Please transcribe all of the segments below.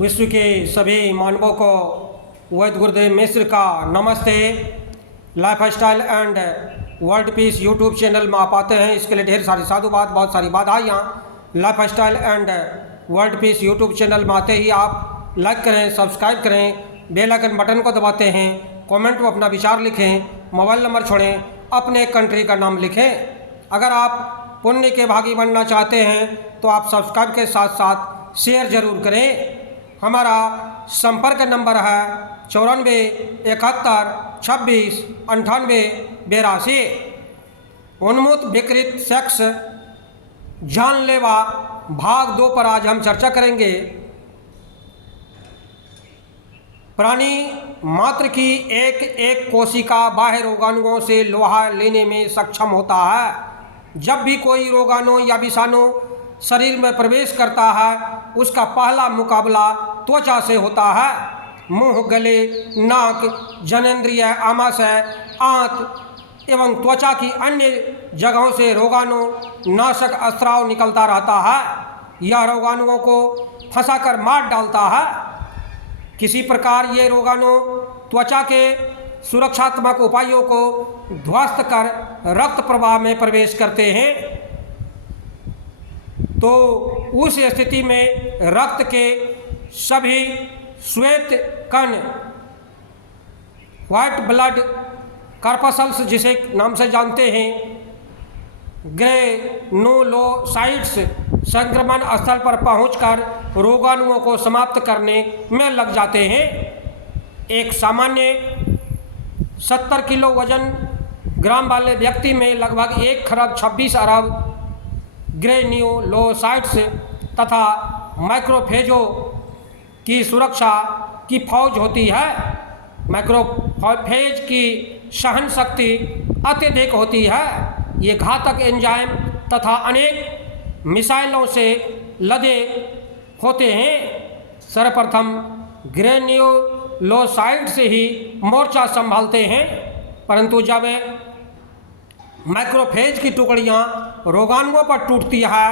विश्व के सभी मानवों को वैद्य गुरुदेव मिश्र का नमस्ते। Life style and world peace YouTube channel में आप आते हैं, इसके लिए ढेर सारी साधुवाद, बहुत सारी बधाइयाँ। Life style and world peace YouTube channel में आते ही आप लाइक करें, सब्सक्राइब करें, बेल आइकन बटन को दबाते हैं, कमेंट में अपना विचार लिखें, मोबाइल नंबर छोड़ें, अपने कंट्री का नाम लिखें। अगर आप पुण्य के भागी बनना चाहते हैं तो आप सब्सक्राइब के साथ साथ शेयर जरूर करें। हमारा संपर्क नंबर है 94 71 26 98 82। उन्मूत विकृत सेक्स जानलेवा भाग 2 पर आज हम चर्चा करेंगे। प्राणी मात्र की एक एक कोशिका बाह्य रोगाणुओं से लोहा लेने में सक्षम होता है। जब भी कोई रोगाणु या विषाणु शरीर में प्रवेश करता है, उसका पहला मुकाबला त्वचा से होता है। मुंह, गले, नाक, जननेंद्रिय, आमाशय, आंत एवं त्वचा की अन्य जगहों से रोगाणु नाशक स्राव निकलता रहता है। यह रोगाणुओं को फंसाकर मार डालता है। किसी प्रकार ये रोगाणु त्वचा के सुरक्षात्मक उपायों को ध्वस्त कर रक्त प्रवाह में प्रवेश करते हैं, तो उस स्थिति में रक्त के सभी श्वेत कण, व्हाइट ब्लड कार्पसल्स जिसे नाम से जानते हैं, ग्रेनुलोसाइट्स संक्रमण स्थल पर पहुंचकर रोगाणुओं को समाप्त करने में लग जाते हैं। एक सामान्य 70 किलो वजन ग्राम वाले व्यक्ति में लगभग 1 खरब 26 अरब ग्रेन्युलोसाइट्स तथा माइक्रोफेजों की सुरक्षा की फौज होती है। माइक्रोफेज की सहन शक्ति अत्यधिक होती है। ये घातक एंजाइम तथा अनेक मिसाइलों से लदे होते हैं। सर्वप्रथम ग्रेन्युलोसाइट से ही मोर्चा संभालते हैं, परंतु जब माइक्रोफेज की टुकड़ियां रोगाणुओं पर टूटती है,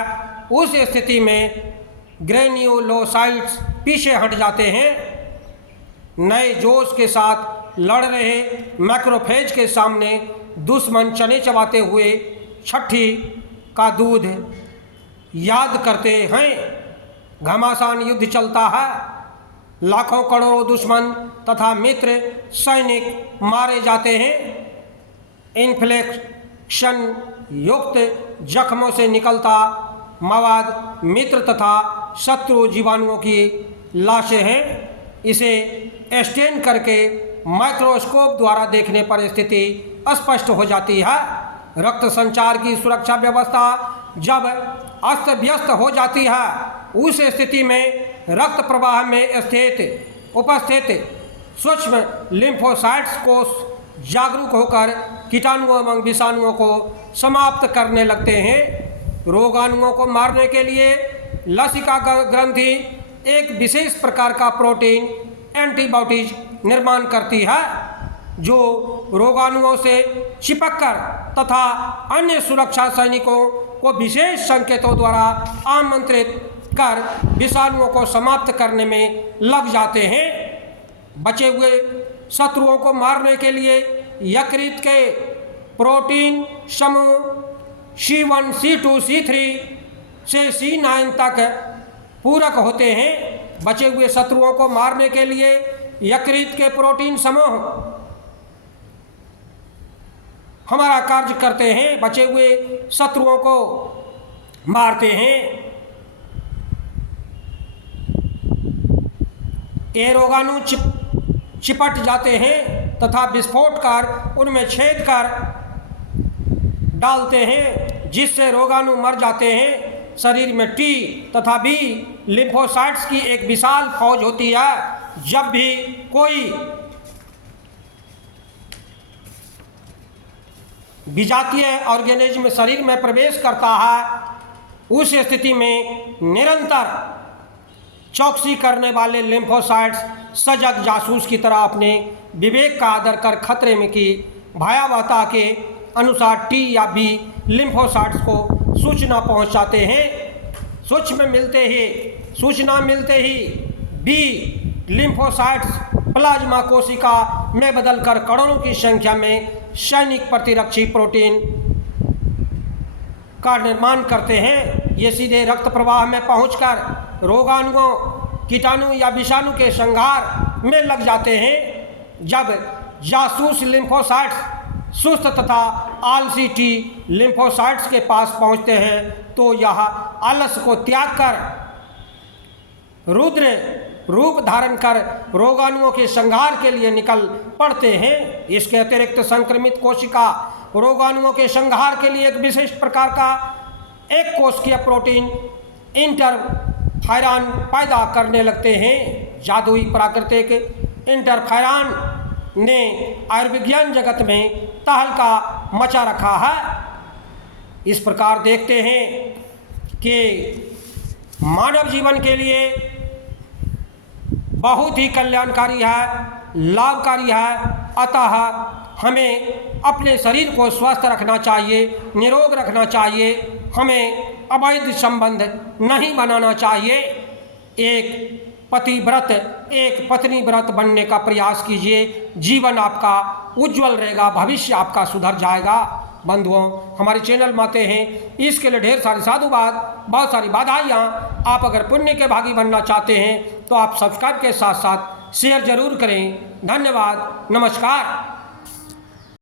उस स्थिति में ग्रेन्युलोसाइट्स पीछे हट जाते हैं। नए जोश के साथ लड़ रहे मैक्रोफेज के सामने दुश्मन चने चबाते हुए छठी का दूध याद करते हैं। घमासान युद्ध चलता है। लाखों करोड़ों दुश्मन तथा मित्र सैनिक मारे जाते हैं। इन्फ्लेक्शन युक्त जख्मों से निकलता मवाद मित्र तथा शत्रु जीवाणुओं की लाशें हैं। इसे स्टेन करके माइक्रोस्कोप द्वारा देखने पर स्थिति स्पष्ट हो जाती है। रक्त संचार की सुरक्षा व्यवस्था जब अस्त व्यस्त हो जाती है, उस स्थिति में रक्त प्रवाह में उपस्थित सूक्ष्म लिम्फोसाइट्स कोष जागरूक होकर कीटाणुओं एवं विषाणुओं को समाप्त करने लगते हैं। रोगाणुओं को मारने के लिए लसिका ग्रंथि एक विशेष प्रकार का प्रोटीन एंटीबॉडीज निर्माण करती है, जो रोगाणुओं से चिपककर तथा अन्य सुरक्षा सैनिकों को विशेष संकेतों द्वारा आमंत्रित कर विषाणुओं को समाप्त करने में लग जाते हैं। बचे हुए शत्रुओं को मारने के लिए यकृत के प्रोटीन समूह C1, C2, C3 से C9 तक पूरक होते हैं। बचे हुए शत्रुओं को मारने के लिए यकृत के प्रोटीन समूह हमारा कार्य करते हैं, बचे हुए शत्रुओं को मारते हैं। ये रोगाणु चिपट जाते हैं तथा विस्फोट कर उनमें छेद कर डालते हैं, जिससे रोगाणु मर जाते हैं। शरीर में T तथा B लिम्फोसाइट्स की एक विशाल फौज होती है। जब भी कोई विजातीय ऑर्गेनिज्म शरीर में प्रवेश करता है, उस स्थिति में निरंतर चौकसी करने वाले लिम्फोसाइट्स सजग जासूस की तरह अपने विवेक का आदर कर खतरे में की भयावहता के अनुसार T या B लिम्फोसाइट्स को सूचना पहुंचाते हैं। सूचना मिलते ही बी लिम्फोसाइट्स प्लाज्मा कोशिका में बदलकर करोड़ों की संख्या में सैनिक प्रतिरक्षी प्रोटीन का निर्माण करते हैं। ये सीधे रक्त प्रवाह में पहुंचकर रोगाणुओं, कीटाणु या विषाणु के संहार में लग जाते हैं। जब जासूस लिम्फोसाइट्स सुस्त तथा आलसी टी लिम्फोसाइट्स के पास पहुंचते हैं तो यह आलस को त्याग कर रुद्र रूप धारण कर रोगाणुओं के संहार के लिए निकल पड़ते हैं। इसके अतिरिक्त संक्रमित कोशिका रोगाणुओं के संहार के लिए एक विशिष्ट प्रकार का एक कोशिकीय प्रोटीन इंटरफेरॉन पैदा करने लगते हैं। जादुई प्राकृतिक इंटरफेरॉन ने आयुर्विज्ञान जगत में तहलका मचा रखा है। इस प्रकार देखते हैं कि मानव जीवन के लिए बहुत ही कल्याणकारी है, लाभकारी है। अतः हमें अपने शरीर को स्वस्थ रखना चाहिए, निरोग रखना चाहिए। हमें अवैध संबंध नहीं बनाना चाहिए। एक पतिव्रत, एक पत्नी व्रत बनने का प्रयास कीजिए। जीवन आपका उज्जवल रहेगा, भविष्य आपका सुधर जाएगा। बंधुओं, हमारे चैनल में आते हैं, इसके लिए ढेर सारी साधुवाद, बहुत सारी बधाइयाँ। आप अगर पुण्य के भागी बनना चाहते हैं तो आप सब्सक्राइब के साथ साथ शेयर जरूर करें। धन्यवाद, नमस्कार।